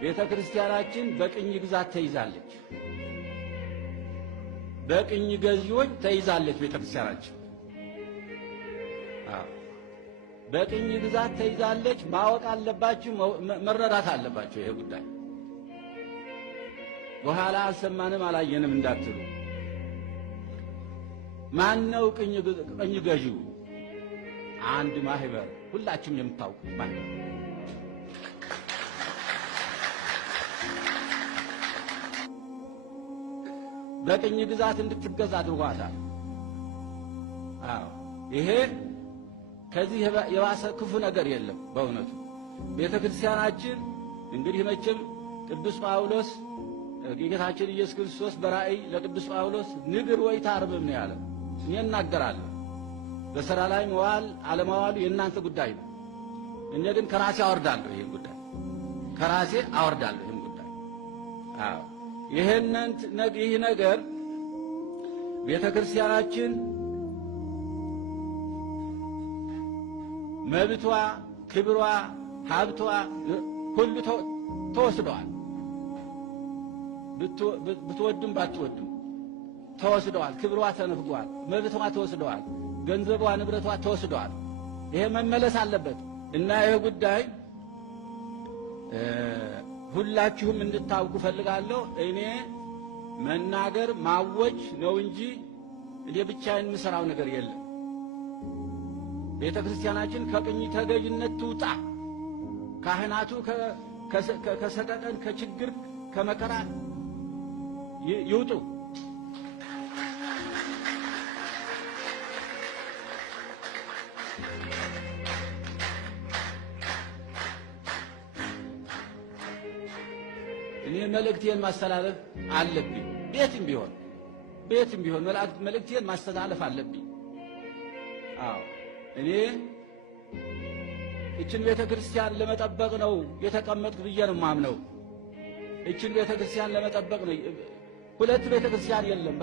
ቤተ ክርስቲያናችን በቅኝ ግዛት ተይዛለች። በቅኝ ገዢዎች ተይዛለች ቤተ ክርስቲያናችን። በቅኝ ግዛት ተይዛለች። ማወቅ አለባችሁ፣ መረዳት አለባችሁ። ይሄ ጉዳይ በኋላ አልሰማንም አላየንም እንዳትሉ። ማነው ቅኝ ገዢው? አንድ ማህበር፣ ሁላችሁም የምታውቁት ማህበር። በቅኝ ግዛት እንድትገዛ አድርጓታል። ይሄ ከዚህ የባሰ ክፉ ነገር የለም። በእውነቱ ቤተ ክርስቲያናችን እንግዲህ መቼም ቅዱስ ጳውሎስ ጌታችን ኢየሱስ ክርስቶስ በራእይ ለቅዱስ ጳውሎስ ንግር ወይ ታርብም ነው ያለው። እኔ እናገራለሁ፣ በሥራ ላይ መዋል አለማዋሉ የእናንተ ጉዳይ ነው። እኔ ግን ከራሴ አወርዳለሁ፣ ይሄን ጉዳይ ከራሴ አወርዳለሁ። ይሄን ጉዳይ ይህ ነገር ቤተ ክርስቲያናችን መብቷ፣ ክብሯ፣ ሀብቷ ሁሉ ተወስደዋል። ብትወዱም ባትወዱም ተወስደዋል። ክብሯ ተነፍጓል። መብቷ ተወስደዋል። ገንዘቧ፣ ንብረቷ ተወስደዋል። ይሄ መመለስ አለበት እና ይሄ ጉዳይ ሁላችሁም እንድታውቁ ፈልጋለሁ። እኔ መናገር ማወጅ ነው እንጂ እኔ ብቻዬን የምሰራው ነገር የለም። ቤተ ክርስቲያናችን ከቅኝ ተገዥነት ትውጣ። ካህናቱ ከሰቀቀን፣ ከችግር፣ ከመከራ ይውጡ። እኔ መልእክቴን ማስተላለፍ አለብኝ። ቤትም ቢሆን መልእክቴን ማስተላለፍ አለብኝ። እኔ እችን ቤተ ክርስቲያን ለመጠበቅ ነው የተቀመጥኩ ብዬ ነው የማምነው። እችን ቤተ ክርስቲያን ለመጠበቅ ነው። ሁለት ቤተ ክርስቲያን የለም።